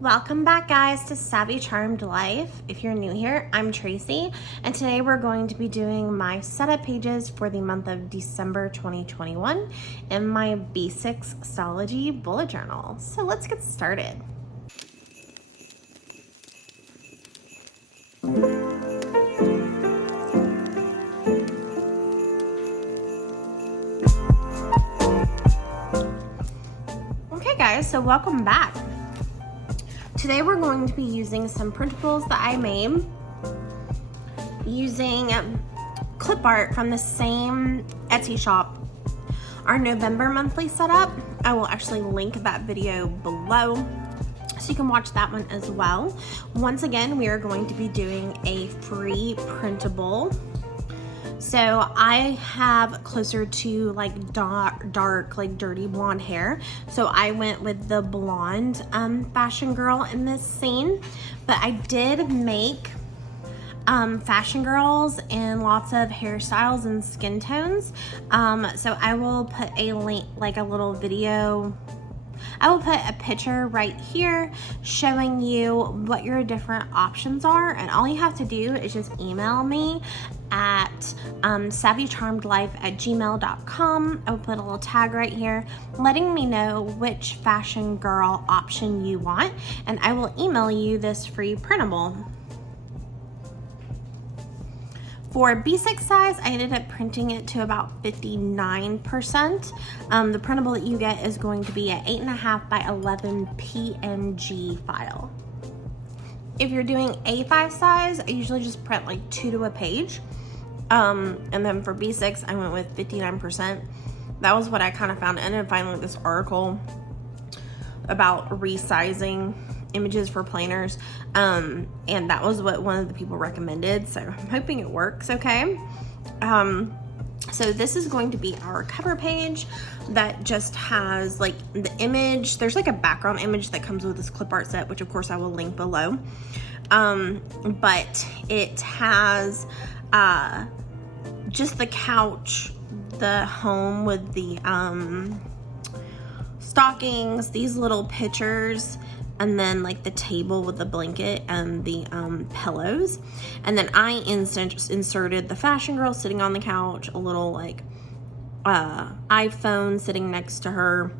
Welcome back, guys, to Savvy Charmed Life. If you're new here, I'm Tracy, and today we're going to be doing my setup pages for the month of December 2021 in my Basics Stalogy bullet journal. So let's get started. Okay, guys, so welcome back. Today we're going to be using some printables that I made using clip art from the same Etsy shop. Our November monthly setup, I will actually link that video below so you can watch that one as well. Once again, we are going to be doing a free printable. So I have closer to like dark, like dirty blonde hair. So I went with the blonde fashion girl in this scene. But I did make fashion girls in lots of hairstyles and skin tones. So I will put a link, like a little video. I will put a picture right here showing you what your different options are, and all you have to do is just email me at savvycharmedlife@gmail.com. I will put a little tag right here letting me know which fashion girl option you want, and I will email you this free printable. For B6 size, I ended up printing it to about 59%. The printable that you get is going to be an 8.5 by 11 PNG file. If you're doing A5 size, I usually just print like 2 to a page. And then for B6, I went with 59%. That was what I kind of found. I ended up finding like this article about resizing images for planners, and that was what one of the people recommended, so I'm hoping it works okay. So this is going to be our cover page that just has like the image. There's like a background image that comes with this clip art set, which of course I will link below, but it has just the couch, the home with the stockings, these little pictures, and then like the table with the blanket and the pillows. And then I inserted the fashion girl sitting on the couch, a little like iPhone sitting next to her,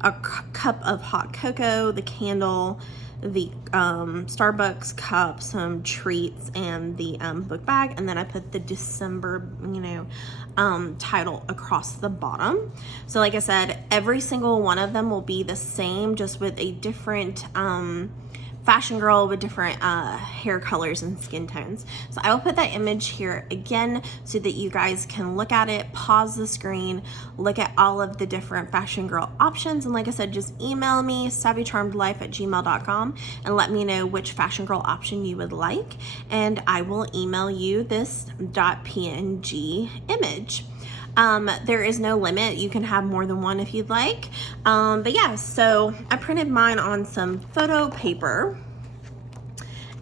a cup of hot cocoa, the candle, the Starbucks cup, some treats, and the book bag. And then I put the December, title across the bottom. So like I said, every single one of them will be the same, just with a different fashion girl with different hair colors and skin tones. So I will put that image here again so that you guys can look at it, pause the screen, look at all of the different fashion girl options. And like I said, just email me savvycharmedlife@gmail.com and let me know which fashion girl option you would like, and I will email you this .png image. There is no limit. You can have more than one if you'd like. But yeah, so I printed mine on some photo paper.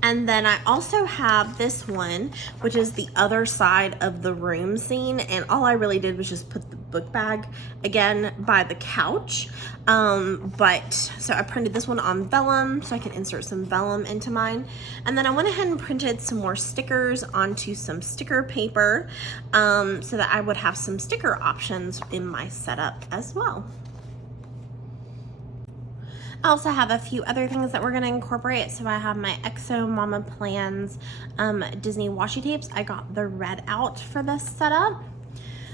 And then I also have this one, which is the other side of the room scene. And all I really did was just put the book bag again by the couch. So I printed this one on vellum so I can insert some vellum into mine. And then I went ahead and printed some more stickers onto some sticker paper, so that I would have some sticker options in my setup as well. I also have a few other things that we're going to incorporate. So I have my Exo Mama Plans Disney washi tapes. I got the red out for this setup.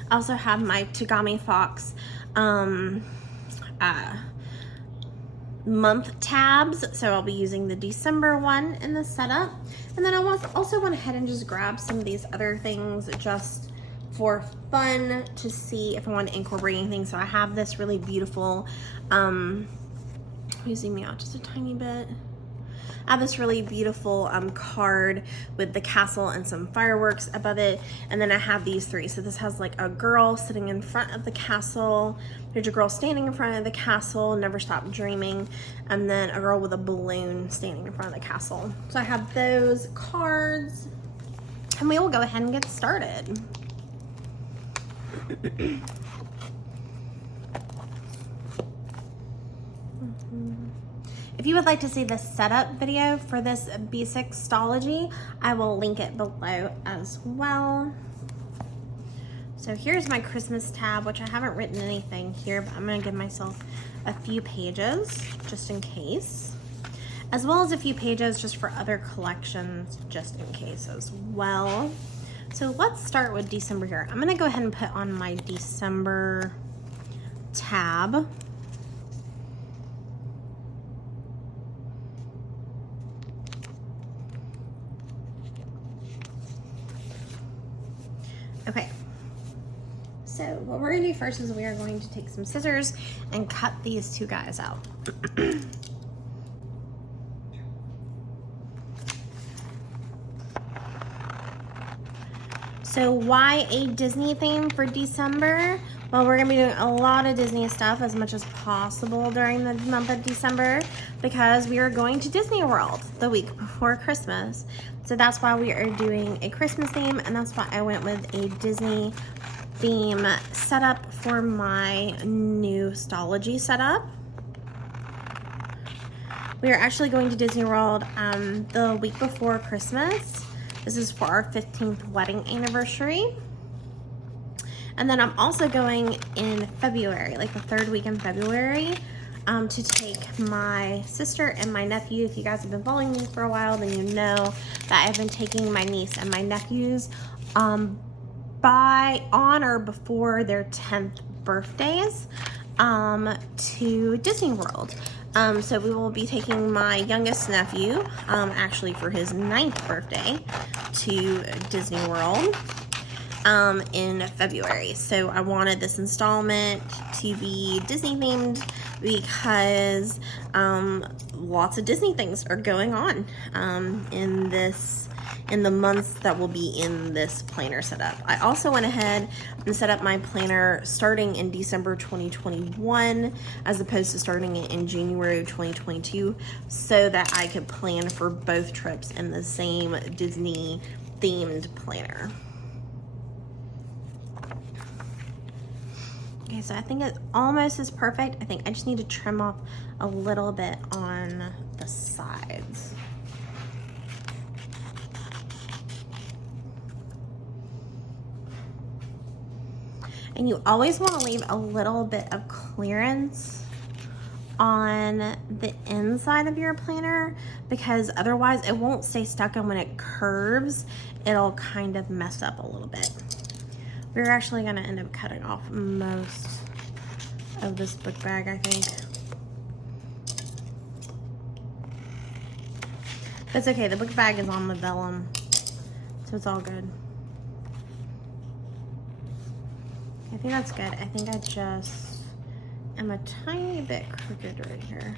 I also have my Tagami Fox month tabs. So I'll be using the December one in the setup. And then I also went ahead and just grabbed some of these other things just for fun to see if I want to incorporate anything. So I have this really beautiful, zoom me out just a tiny bit. I have this really beautiful card with the castle and some fireworks above it. And then I have these three. So this has like a girl sitting in front of the castle. There's a girl standing in front of the castle, never stop dreaming. And then a girl with a balloon standing in front of the castle. So I have those cards. And we will go ahead and get started. if you would like to see the setup video for this B6 Stalogy, I will link it below as well. So here's my Christmas tab, which I haven't written anything here, but I'm gonna give myself a few pages just in case, as well as a few pages just for other collections just in case as well. So let's start with December here. I'm gonna go ahead and put on my December tab. Okay. So what we're gonna do first is we are going to take some scissors and cut these two guys out. So why a Disney theme for December? Well, we're gonna be doing a lot of Disney stuff as much as possible during the month of December because we are going to Disney World the week before Christmas. So that's why we are doing a Christmas theme, and that's why I went with a Disney theme setup for my new Stalogy setup. We are actually going to Disney World the week before Christmas. This is for our 15th wedding anniversary. And then I'm also going in February, like the third week in February, to take my sister and my nephew. If you guys have been following me for a while, then you know that I've been taking my niece and my nephews on or before their 10th birthdays to Disney World. So we will be taking my youngest nephew, actually for his 9th birthday, to Disney World in February. So I wanted this installment to be Disney themed because lots of Disney things are going on in the months that will be in this planner setup. I also went ahead and set up my planner starting in December 2021 as opposed to starting it in January of 2022 so that I could plan for both trips in the same Disney themed planner. Okay, so I think it almost is perfect. I think I just need to trim off a little bit on the sides. And you always want to leave a little bit of clearance on the inside of your planner because otherwise it won't stay stuck, and when it curves, it'll kind of mess up a little bit. We're actually going to end up cutting off most of this book bag, I think. That's okay, the book bag is on the vellum, so it's all good. I think that's good. I think I just am a tiny bit crooked right here.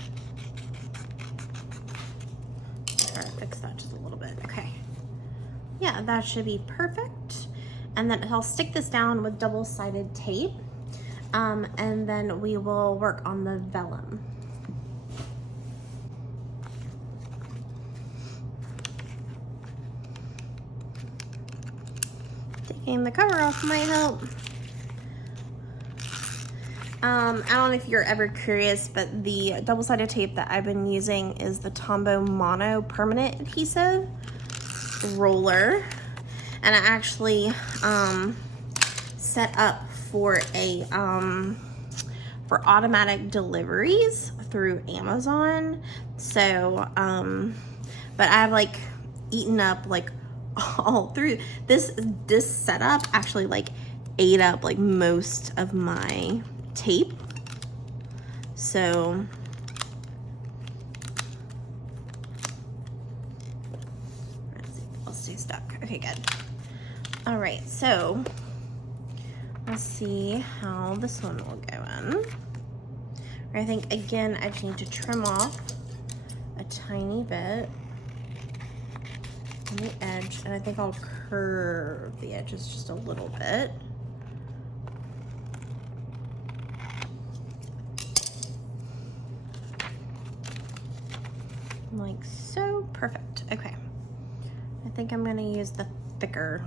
Try to fix that just a little bit. Okay. Yeah, that should be perfect. And then I'll stick this down with double-sided tape. And then we will work on the vellum. Taking the cover off might help. I don't know if you're ever curious, but the double-sided tape that I've been using is the Tombow Mono Permanent Adhesive Roller. And I actually set up for a for automatic deliveries through Amazon. So, but I've like eaten up like all through this setup actually like ate up like most of my tape. So let's see, I'll stay stuck. Okay, good. All right, so let's see how this one will go in. I think again I just need to trim off a tiny bit on the edge, and I think I'll curve the edges just a little bit. Like so. Perfect. Okay, I think I'm going to use the thicker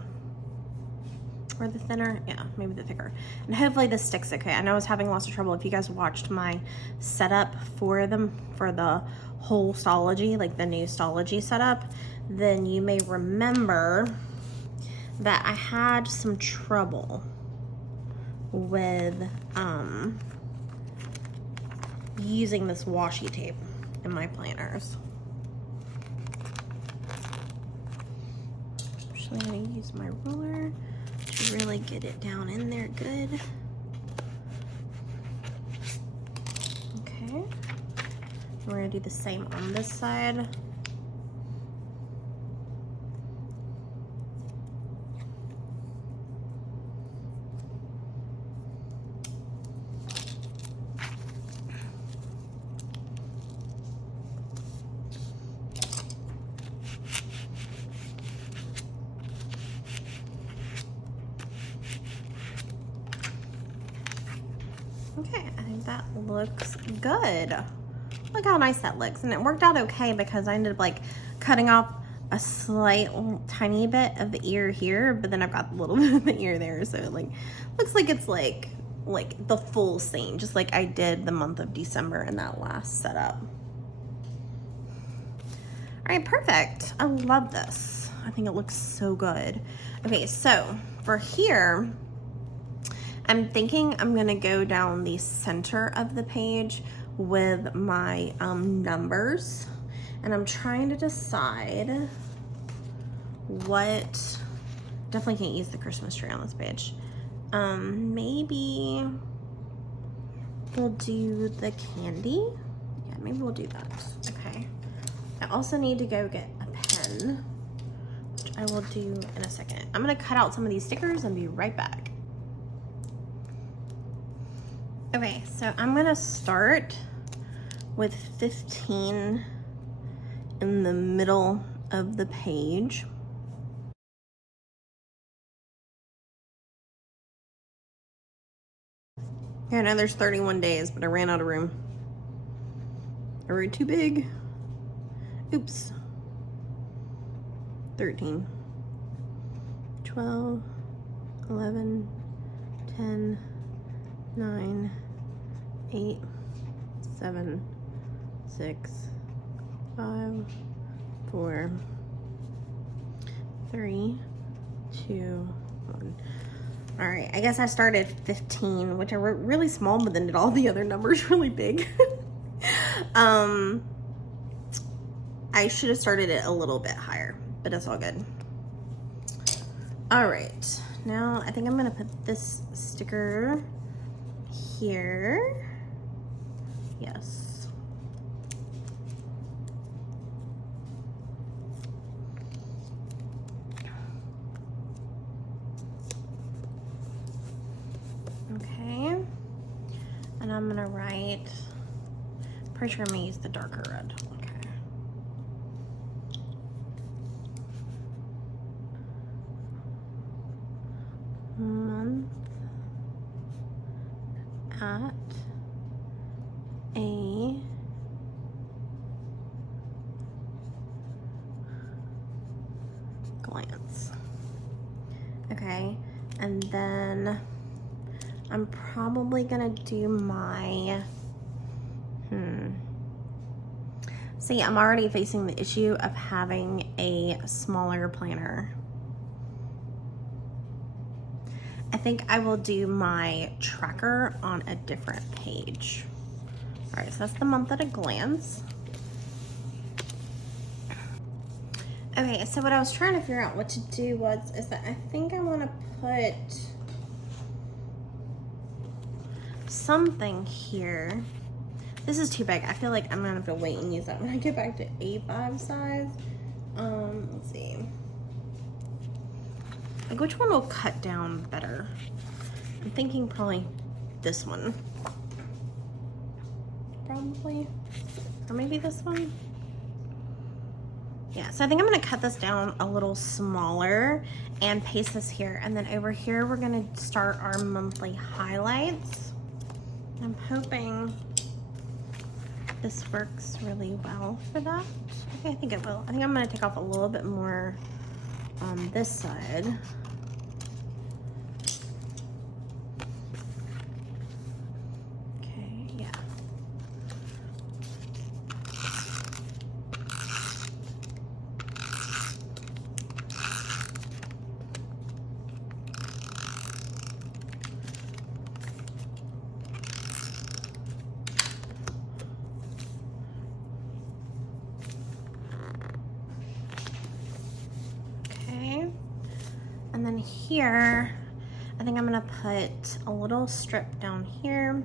Or the thinner, yeah, maybe the thicker. And hopefully this sticks okay. I know I was having lots of trouble. If you guys watched my setup for the whole Stalogy, like the new Stalogy setup, then you may remember that I had some trouble with using this washi tape in my planners. I'm actually gonna use my ruler to really get it down in there good. Okay, we're gonna do the same on this side. Okay, I think that looks good. Look how nice that looks. And it worked out okay because I ended up like cutting off a slight tiny bit of the ear here, but then I've got a little bit of the ear there. So it like looks like it's like the full scene, just like I did the month of December in that last setup. All right, perfect. I love this. I think it looks so good. Okay, so for here, I'm thinking I'm gonna go down the center of the page with my numbers, and I'm trying to decide what, definitely can't use the Christmas tree on this page. Maybe we'll do the candy. Yeah, maybe we'll do that. Okay. I also need to go get a pen, which I will do in a second. I'm gonna cut out some of these stickers and be right back. Okay, so I'm gonna start with 15 in the middle of the page. Yeah, I know there's 31 days, but I ran out of room. I wrote too big. Oops. 13, 12, 11, 10, 9, 8, 7, 6, 5, 4, 3, 2, 1. All right, I guess I started 15, which I wrote really small, but then did all the other numbers really big. I should have started it a little bit higher, but it's all good. All right, now I think I'm gonna put this sticker here. Yes. Okay. And I'm gonna write, pretty sure I'm gonna use the darker red. Okay. Month at a glance. Okay, and then I'm probably gonna do my, see, I'm already facing the issue of having a smaller planner. I think I will do my tracker on a different page. All right, so that's the month at a glance. Okay, so what I was trying to figure out what to do is that I think I want to put something here. This is too big. I feel like I'm gonna have to wait and use that when I get back to A5 size. Let's see. Like, which one will cut down better? I'm thinking probably this one. Probably. Or maybe this one. Yeah, so I think I'm gonna cut this down a little smaller and paste this here. And then over here, we're gonna start our monthly highlights. I'm hoping this works really well for that. Okay, I think it will. I think I'm gonna take off a little bit more on this side. And then here, I think I'm gonna put a little strip down here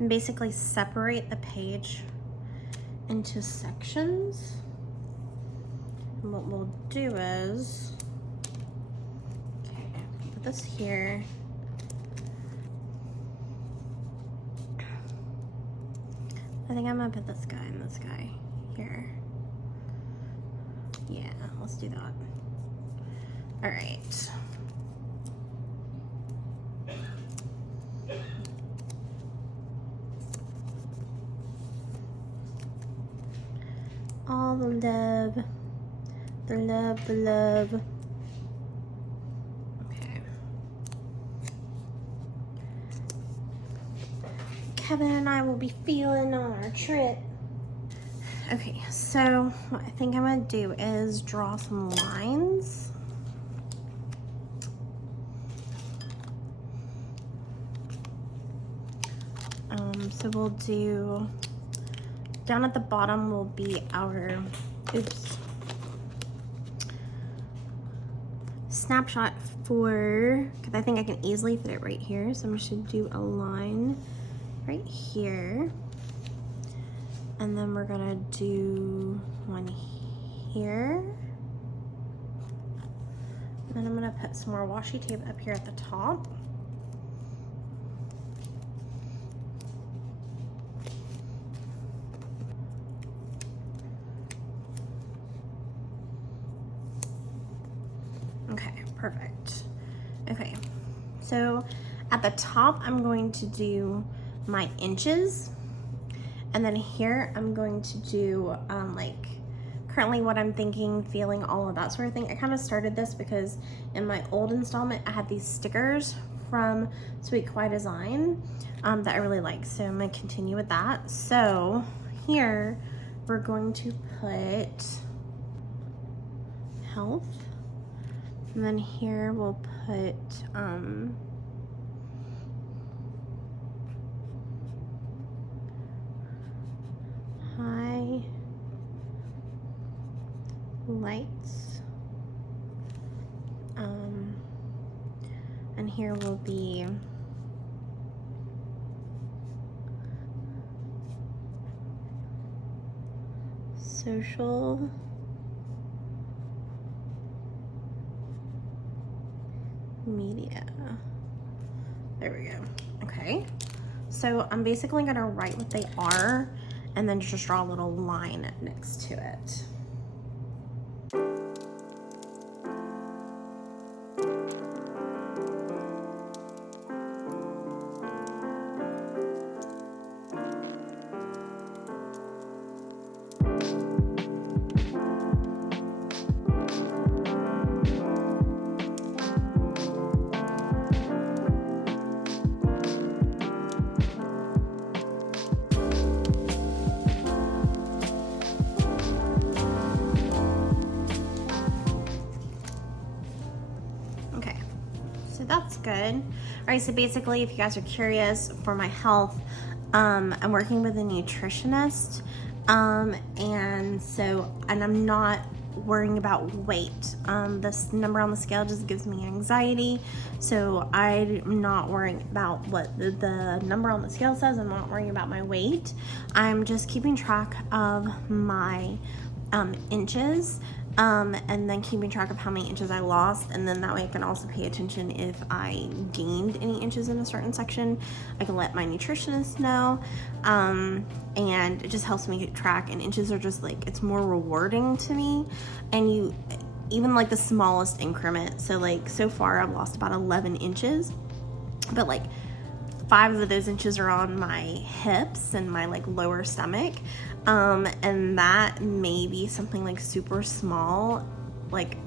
and basically separate the page into sections. And what we'll do is, okay, put this here. I think I'm gonna put this guy and this guy here. Yeah, let's do that. All right. All the love, the love, the love. Okay. Kevin and I will be feeling on our trip. Okay, so what I think I'm gonna do is draw some lines. So we'll do, down at the bottom will be our, snapshot for, because I think I can easily fit it right here. So I'm just gonna do a line right here. And then we're gonna do one here. And then I'm gonna put some more washi tape up here at the top. Okay, perfect. Okay, so at the top, I'm going to do my inches. And then here, I'm going to do like currently what I'm thinking, feeling, all of that sort of thing. I kind of started this because in my old installment, I had these stickers from Sweet Kawaii Design that I really like. So I'm gonna continue with that. So here, we're going to put health. And then here we'll put highlights. And here will be social media. There we go. Okay, so I'm basically gonna write what they are and then just draw a little line next to it. That's good. All right, so basically, if you guys are curious, for my health, I'm working with a nutritionist, and I'm not worrying about weight. This number on the scale just gives me anxiety, so I'm not worrying about what the number on the scale says. I'm not worrying about my weight. I'm just keeping track of my inches, and then keeping track of how many inches I lost, and then that way I can also pay attention if I gained any inches in a certain section. I can let my nutritionist know, and it just helps me keep track. And inches are just like, it's more rewarding to me, and even like the smallest increment. So like, so far I've lost about 11 inches, but like 5 of those inches are on my hips and my like lower stomach, and that may be something like super small, like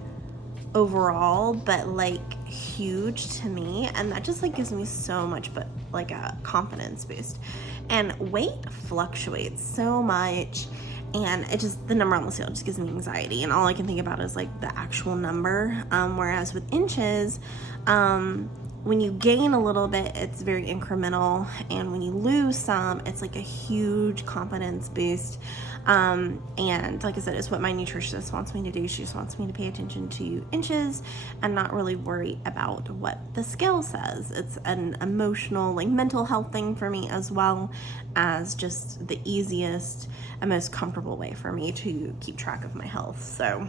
overall, but like huge to me, and that just like gives me so much, but like a confidence boost. And weight fluctuates so much, and it just, the number on the scale just gives me anxiety, and all I can think about is like the actual number, whereas with inches, when you gain a little bit, it's very incremental, and when you lose some, it's like a huge confidence boost. And like I said, it's what my nutritionist wants me to do. She just wants me to pay attention to inches and not really worry about what the scale says. It's an emotional, like mental health thing for me, as well as just the easiest and most comfortable way for me to keep track of my health. So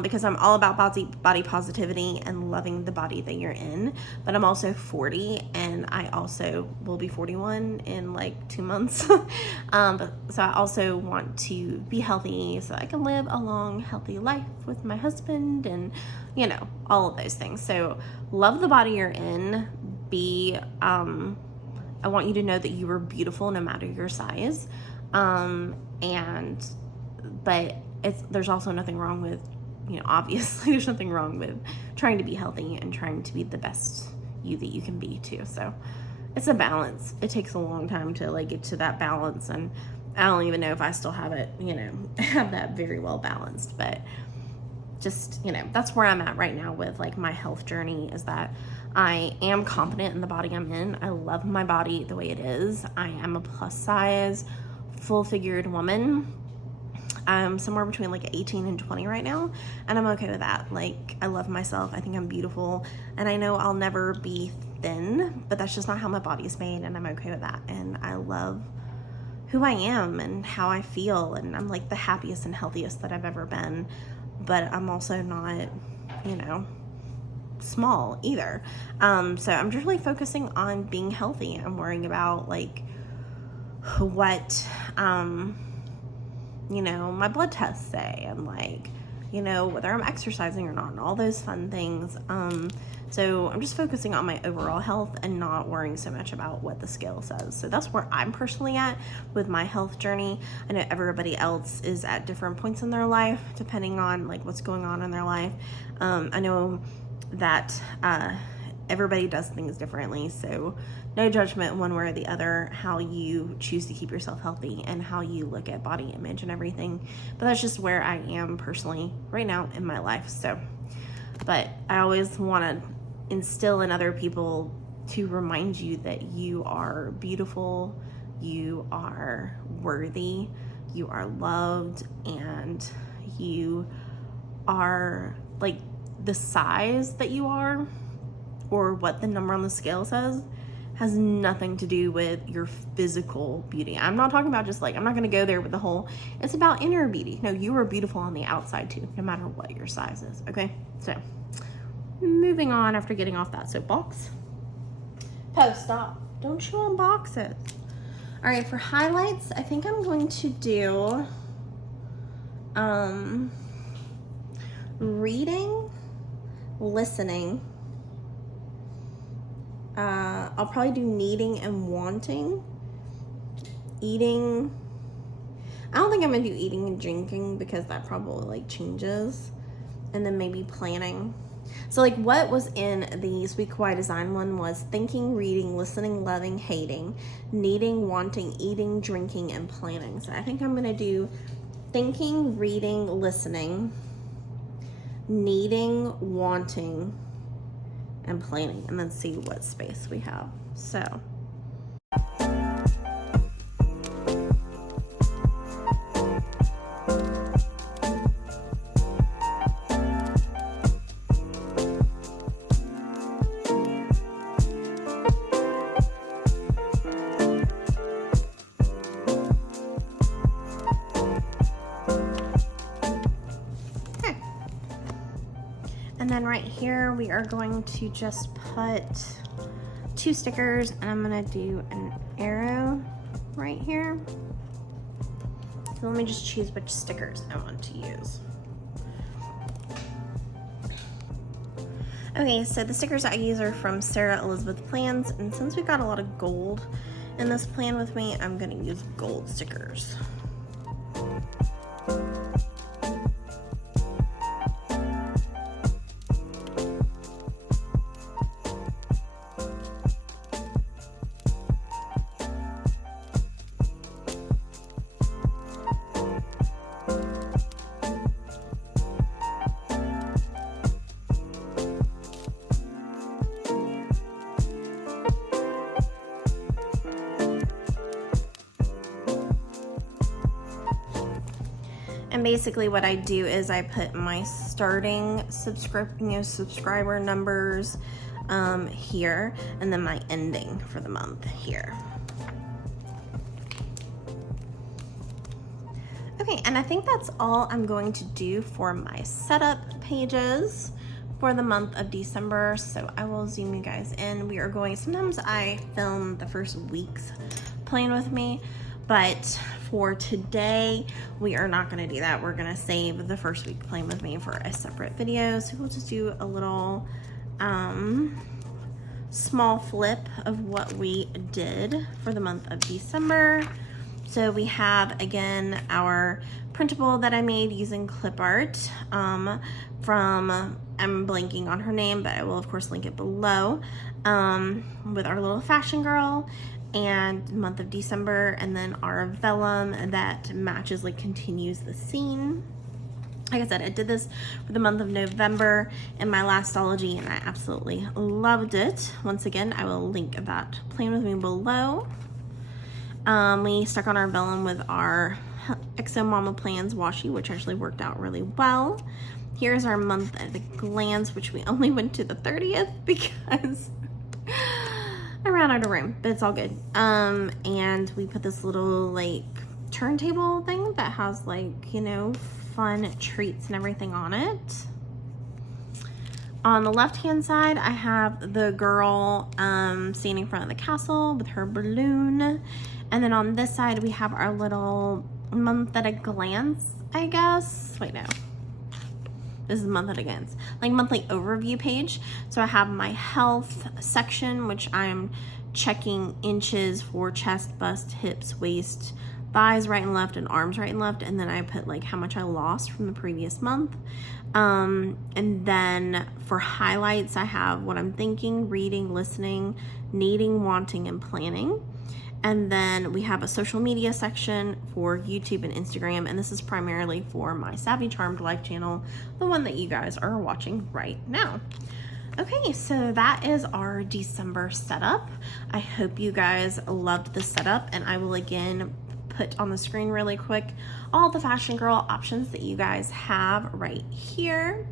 because I'm all about body positivity and loving the body that you're in, but I'm also 40, and I also will be 41 in like 2 months. So I also want to be healthy so I can live a long, healthy life with my husband, and you know, all of those things. So love the body you're in. I want you to know that you are beautiful no matter your size. But there's also nothing wrong with, you know, obviously there's nothing wrong with trying to be healthy and trying to be the best you that you can be too. So it's a balance. It takes a long time to like get to that balance, and I don't even know if I still have it, you know, have that very well balanced, but just, you know, that's where I'm at right now with like my health journey, is that I am confident in the body I'm in. I love my body the way it is. I am a plus size, full figured woman. I'm somewhere between like 18 and 20 right now, and I'm okay with that. Like, I love myself. I think I'm beautiful, and I know I'll never be thin, but that's just not how my body's made, and I'm okay with that. And I love who I am and how I feel, and I'm like the happiest and healthiest that I've ever been, but I'm also not, you know, small either. So I'm just really focusing on being healthy. I'm worrying about like what, you know, my blood tests say, and like, you know, whether I'm exercising or not, and all those fun things. So I'm just focusing on my overall health and not worrying so much about what the scale says. So that's where I'm personally at with my health journey. I know everybody else is at different points in their life, depending on like what's going on in their life. I know that everybody does things differently, so no judgment one way or the other how you choose to keep yourself healthy and how you look at body image and everything. But that's just where I am personally right now in my life. So, but I always want to instill in other people to remind you that you are beautiful, you are worthy, you are loved, and you are like the size that you are, or what the number on the scale says, has nothing to do with your physical beauty. I'm not talking about just like, I'm not going to go there with the whole, it's about inner beauty. No, you are beautiful on the outside too, no matter what your size is. Okay, so moving on after getting off that soapbox. Post, stop. Don't you unbox it. All right, for highlights, I think I'm going to do reading, listening. I'll probably do needing and wanting. Eating. I don't think I'm gonna do eating and drinking because that probably like changes. And then maybe planning. So like what was in the Sweet Kawaii Design one was thinking, reading, listening, loving, hating, needing, wanting, eating, drinking, and planning. So I think I'm gonna do thinking, reading, listening, needing, wanting, and planning, and then see what space we have. So and then right here, we are going to just put 2 stickers, and I'm gonna do an arrow right here. So let me just choose which stickers I want to use. Okay, so the stickers I use are from Sarah Elizabeth Plans, and since we've got a lot of gold in this plan with me, I'm gonna use gold stickers. And basically what I do is I put my starting subscriber numbers here, and then my ending for the month here. Okay, and I think that's all I'm going to do for my setup pages for the month of December. So I will zoom you guys in. We are going, sometimes I film the first week's Plan With Me, but for today, we are not gonna do that. We're gonna save the first week Plan With Me for a separate video. So we'll just do a little small flip of what we did for the month of December. So we have, again, our printable that I made using clip art from, I'm blanking on her name, but I will of course link it below, with our little fashion girl, and month of December, and then our vellum that matches, like continues the scene. Like I said, I did this for the month of November in my last Stalogy, and I absolutely loved it. Once again, I will link that Plan With Me below. We stuck on our vellum with our Exo Mama Plans washi, which actually worked out really well. Here's our month at a glance, which we only went to the 30th because I ran out of room, but it's all good. And we put this little like turntable thing that has like, you know, fun treats and everything on it. On the left hand side, I have the girl standing in front of the castle with her balloon. And then on this side, we have our little month at a glance, I guess. Wait, no. This is month at a glance, like monthly overview page. So I have my health section, which I'm checking inches for chest, bust, hips, waist, thighs right and left, and arms right and left. And then I put like how much I lost from the previous month. And then for highlights, I have what I'm thinking, reading, listening, needing, wanting, and planning. And then we have a social media section for YouTube and Instagram, and this is primarily for my Savvy Charmed Life channel, the one that you guys are watching right now. Okay, so that is our December setup. I hope you guys loved the setup, and I will again put on the screen really quick all the Fashion Girl options that you guys have right here.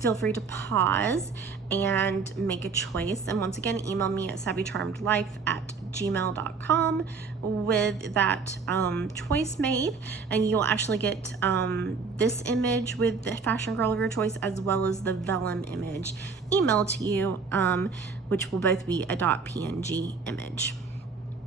Feel free to pause and make a choice. And once again, email me at savvycharmedlife@gmail.com with that choice made, and you'll actually get this image with the Fashion Girl of your choice, as well as the vellum image emailed to you, which will both be a .png image.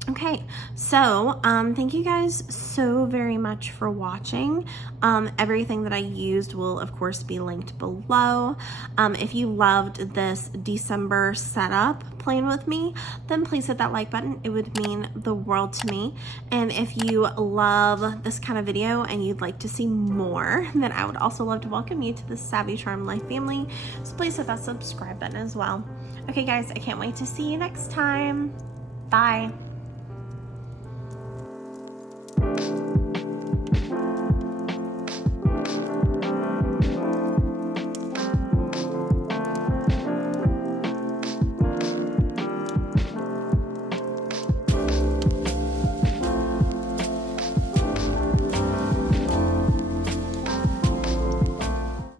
Okay, so thank you guys so very much for watching. Everything that I used will of course be linked below. If you loved this December setup Plan With Me, then please hit that like button. It would mean the world to me. And if you love this kind of video and you'd like to see more, then I would also love to welcome you to the Savvy Charmed Life family. So please hit that subscribe button as well. Okay guys, I can't wait to see you next time. Bye.